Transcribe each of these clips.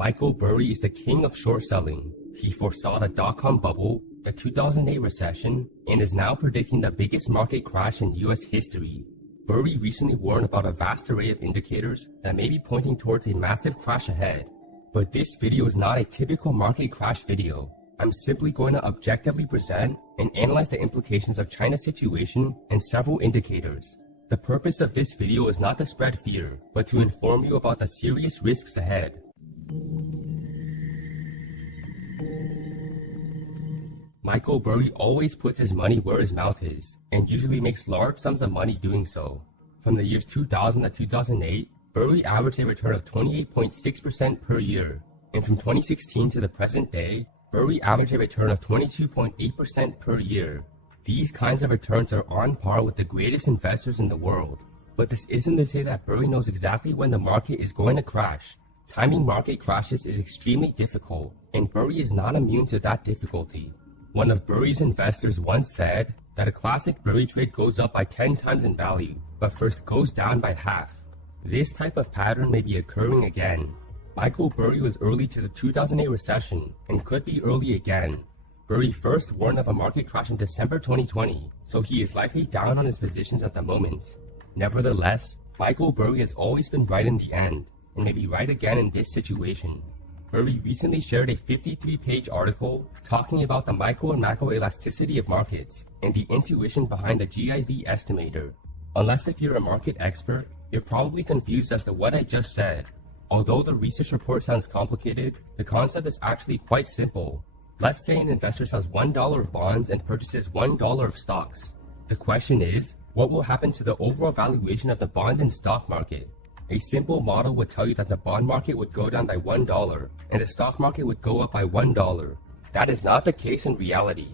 Michael Burry is the king of short selling. He foresaw the dot-com bubble, the 2008 recession, and is now predicting the biggest market crash in US history. Burry recently warned about a vast array of indicators that may be pointing towards a massive crash ahead. But this video is not a typical market crash video. I'm simply going to objectively present and analyze the implications of China's situation and several indicators. The purpose of this video is not to spread fear, but to inform you about the serious risks ahead. Michael Burry always puts his money where his mouth is, and usually makes large sums of money doing so. From the years 2000 to 2008, Burry averaged a return of 28.6% per year, and from 2016 to the present day, Burry averaged a return of 22.8% per year. These kinds of returns are on par with the greatest investors in the world. But this isn't to say that Burry knows exactly when the market is going to crash. Timing market crashes is extremely difficult, and Burry is not immune to that difficulty. One of Burry's investors once said that a classic Burry trade goes up by 10 times in value, but first goes down by half. This type of pattern may be occurring again. Michael Burry was early to the 2008 recession and could be early again. Burry first warned of a market crash in December 2020, so he is likely down on his positions at the moment. Nevertheless, Michael Burry has always been right in the end, and may be right again in this situation. Burry recently shared a 53-page article talking about the micro and macro elasticity of markets and the intuition behind the GIV estimator. Unless if you're a market expert, you're probably confused as to what I just said. Although the research report sounds complicated, the concept is actually quite simple. Let's say an investor sells $1 of bonds and purchases $1 of stocks. The question is, what will happen to the overall valuation of the bond and stock market? A simple model would tell you that the bond market would go down by $1 and the stock market would go up by $1. That is not the case in reality.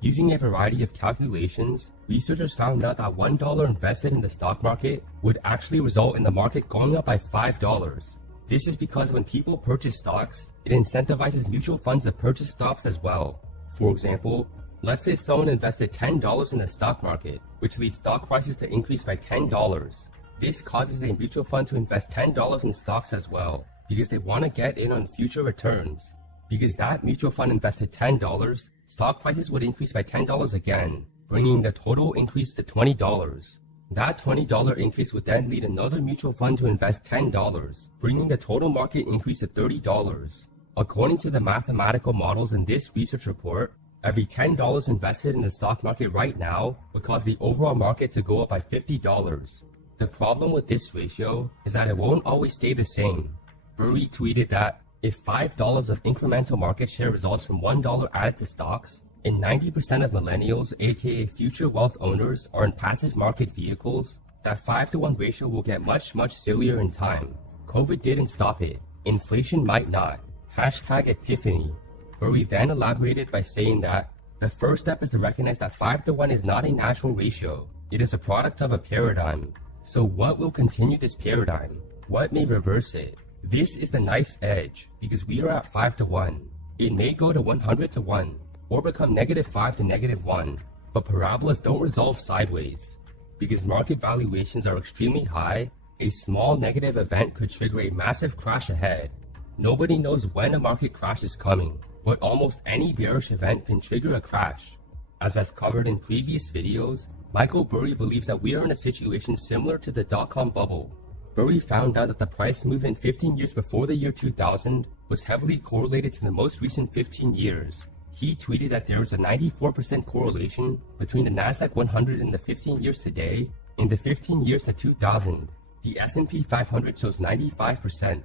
Using a variety of calculations, researchers found out that $1 invested in the stock market would actually result in the market going up by $5. This is because when people purchase stocks, it incentivizes mutual funds to purchase stocks as well. For example, let's say someone invested $10 in the stock market, which leads stock prices to increase by $10. This causes a mutual fund to invest $10 in stocks as well, because they want to get in on future returns. Because that mutual fund invested $10, stock prices would increase by $10 again, bringing the total increase to $20. That $20 increase would then lead another mutual fund to invest $10, bringing the total market increase to $30. According to the mathematical models in this research report, every $10 invested in the stock market right now would cause the overall market to go up by $50. The problem with this ratio is that it won't always stay the same. Burry tweeted that if $5 of incremental market share results from $1 added to stocks, and 90% of millennials, aka future wealth owners, are in passive market vehicles, that 5-to-1 ratio will get much sillier in time. COVID didn't stop it. Inflation might not. #epiphany. Burry then elaborated by saying that the first step is to recognize that 5-to-1 is not a natural ratio. It is a product of a paradigm. So what will continue this paradigm? What may reverse it? This is the knife's edge, because we are at 5-to-1. It may go to 100-to-1, or become -5 to -1, but parabolas don't resolve sideways. Because market valuations are extremely high, a small negative event could trigger a massive crash ahead. Nobody knows when a market crash is coming, but almost any bearish event can trigger a crash. As I've covered in previous videos, Michael Burry believes that we are in a situation similar to the dot-com bubble. Burry found out that the price movement 15 years before the year 2000 was heavily correlated to the most recent 15 years. He tweeted that there is a 94% correlation between the Nasdaq 100 in the 15 years today and the 15 years to 2000. The S&P 500 shows 95%.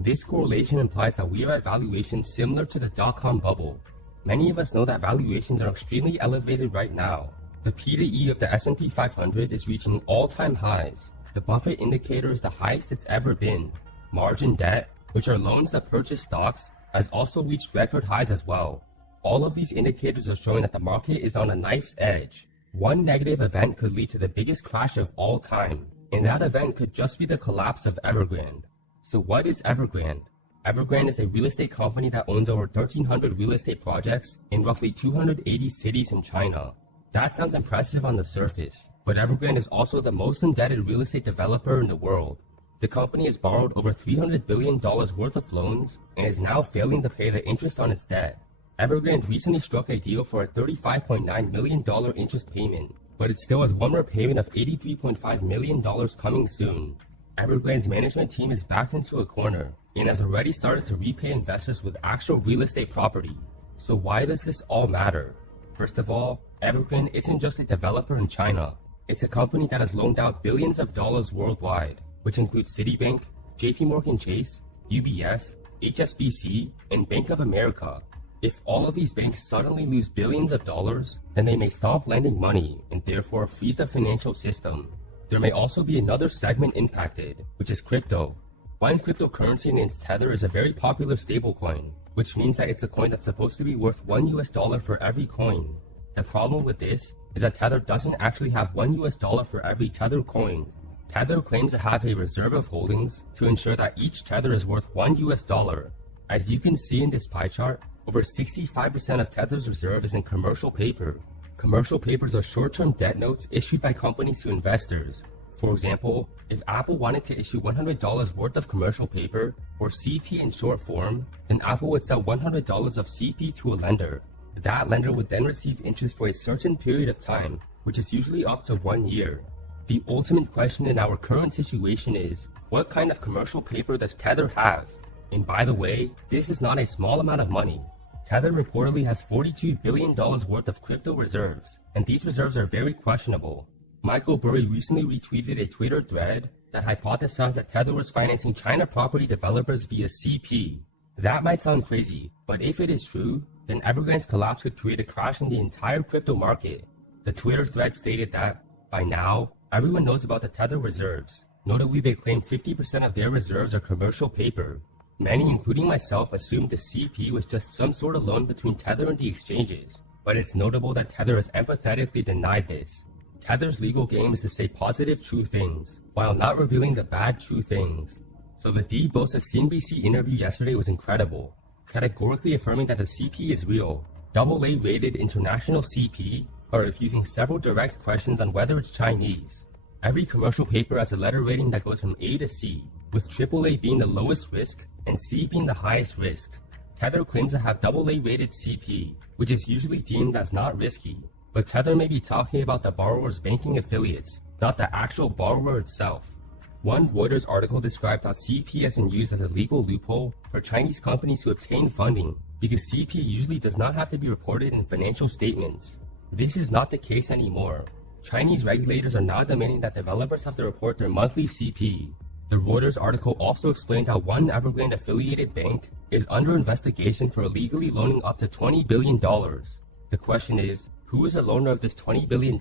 This correlation implies that we are at valuations similar to the dot-com bubble. Many of us know that valuations are extremely elevated right now. The P to E of the S&P 500 is reaching all-time highs. The Buffett indicator is the highest it's ever been. Margin debt, which are loans that purchase stocks, has also reached record highs as well. All of these indicators are showing that the market is on a knife's edge. One negative event could lead to the biggest crash of all time, and that event could just be the collapse of Evergrande. So what is Evergrande? Evergrande is a real estate company that owns over 1,300 real estate projects in roughly 280 cities in China. That sounds impressive on the surface, but Evergrande is also the most indebted real estate developer in the world. The company has borrowed over $300 billion worth of loans and is now failing to pay the interest on its debt. Evergrande recently struck a deal for a $35.9 million interest payment, but it still has one more payment of $83.5 million coming soon. Evergrande's management team is backed into a corner and has already started to repay investors with actual real estate property. So why does this all matter? First of all, Evergrande isn't just a developer in China. It's a company that has loaned out billions of dollars worldwide, which includes Citibank, JPMorgan Chase, UBS, HSBC, and Bank of America. If all of these banks suddenly lose billions of dollars, then they may stop lending money and therefore freeze the financial system. There may also be another segment impacted, which is crypto. One cryptocurrency named Tether is a very popular stablecoin, which means that it's a coin that's supposed to be worth $1 for every coin. The problem with this is that Tether doesn't actually have $1 for every Tether coin. Tether claims to have a reserve of holdings to ensure that each Tether is worth $1. As you can see in this pie chart, over 65% of Tether's reserve is in commercial paper. Commercial papers are short-term debt notes issued by companies to investors. For example, if Apple wanted to issue $100 worth of commercial paper, or CP in short form, then Apple would sell $100 of CP to a lender. That lender would then receive interest for a certain period of time, which is usually up to 1 year. The ultimate question in our current situation is, what kind of commercial paper does Tether have? And by the way, this is not a small amount of money. Tether reportedly has $42 billion worth of crypto reserves, and these reserves are very questionable. Michael Burry recently retweeted a Twitter thread that hypothesized that Tether was financing China property developers via CP. That might sound crazy, but if it is true, then Evergrande's collapse could create a crash in the entire crypto market. The Twitter thread stated that, by now, everyone knows about the Tether reserves. Notably, they claim 50% of their reserves are commercial paper. Many, including myself, assumed the CP was just some sort of loan between Tether and the exchanges, but it's notable that Tether has empathetically denied this. Tether's legal game is to say positive true things, while not revealing the bad true things. So the D boasts a CNBC interview yesterday was incredible, categorically affirming that the CP is real. AA rated international CP are refusing several direct questions on whether it's Chinese. Every commercial paper has a letter rating that goes from A to C, with AAA being the lowest risk and C being the highest risk. Tether claims to have AA rated CP, which is usually deemed as not risky, but Tether may be talking about the borrower's banking affiliates, not the actual borrower itself. One Reuters article described how CP has been used as a legal loophole for Chinese companies to obtain funding, because CP usually does not have to be reported in financial statements. This is not the case anymore. Chinese regulators are now demanding that developers have to report their monthly CP. The Reuters article also explained how one Evergrande affiliated bank is under investigation for illegally loaning up to $20 billion. The question is, who is the loaner of this $20 billion,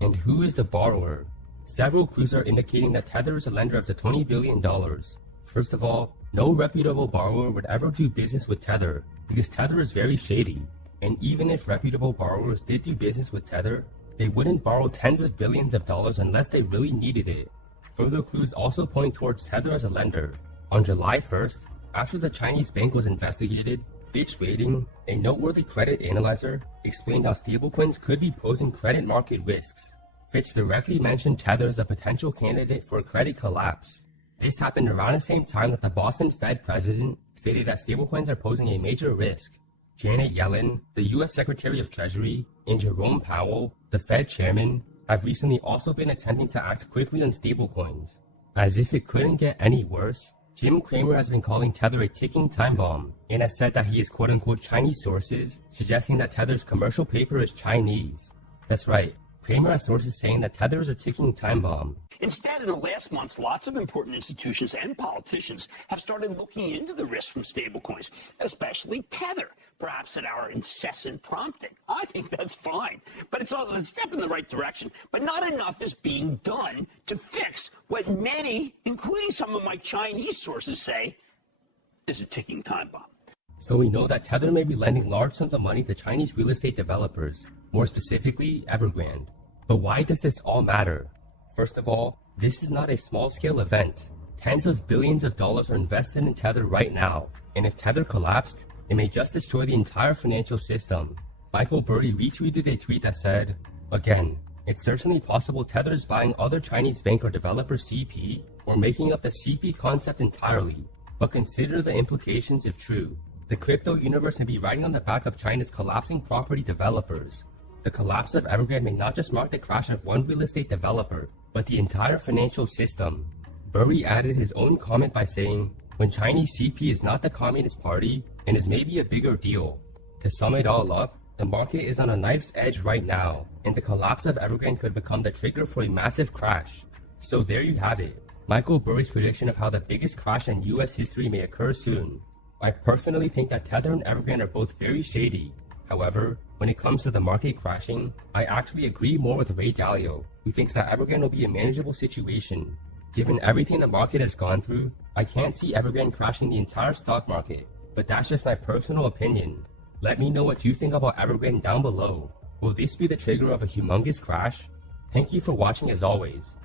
and who is the borrower? Several clues are indicating that Tether is a lender of the $20 billion. First of all, no reputable borrower would ever do business with Tether, because Tether is very shady. And even if reputable borrowers did do business with Tether, they wouldn't borrow tens of billions of dollars unless they really needed it. Further clues also point towards Tether as a lender. On July 1st, after the Chinese bank was investigated, Fitch Rating, a noteworthy credit analyzer, explained how stablecoins could be posing credit market risks. Fitch directly mentioned Tether as a potential candidate for a credit collapse. This happened around the same time that the Boston Fed president stated that stablecoins are posing a major risk. Janet Yellen, the U.S. Secretary of Treasury, and Jerome Powell, the Fed chairman, have recently also been attempting to act quickly on stablecoins. As if it couldn't get any worse, Jim Cramer has been calling Tether a ticking time bomb, and has said that he has quote-unquote Chinese sources, suggesting that Tether's commercial paper is Chinese. That's right, Cramer has sources saying that Tether is a ticking time bomb. Instead, in the last months, lots of important institutions and politicians have started looking into the risk from stablecoins, especially Tether, perhaps at our incessant prompting. I think that's fine, but it's also a step in the right direction. But not enough is being done to fix what many, including some of my Chinese sources, say is a ticking time bomb. So we know that Tether may be lending large sums of money to Chinese real estate developers, more specifically Evergrande. But why does this all matter? First of all, this is not a small-scale event. Tens of billions of dollars are invested in Tether right now, and if Tether collapsed, it may just destroy the entire financial system. Michael Burry retweeted a tweet that said, again, it's certainly possible Tether is buying other Chinese bank or developer CP, or making up the CP concept entirely, but consider the implications if true. The crypto universe may be riding on the back of China's collapsing property developers. The collapse of Evergrande may not just mark the crash of one real estate developer, but the entire financial system. Burry added his own comment by saying, when Chinese CP is not the Communist Party and is maybe a bigger deal. To sum it all up, the market is on a knife's edge right now, and the collapse of Evergrande could become the trigger for a massive crash. So there you have it, Michael Burry's prediction of how the biggest crash in US history may occur soon. I personally think that Tether and Evergrande are both very shady. However, when it comes to the market crashing, I actually agree more with Ray Dalio, who thinks that Evergrande will be a manageable situation. Given everything the market has gone through, I can't see Evergrande crashing the entire stock market, but that's just my personal opinion. Let me know what you think about Evergrande down below. Will this be the trigger of a humongous crash? Thank you for watching as always.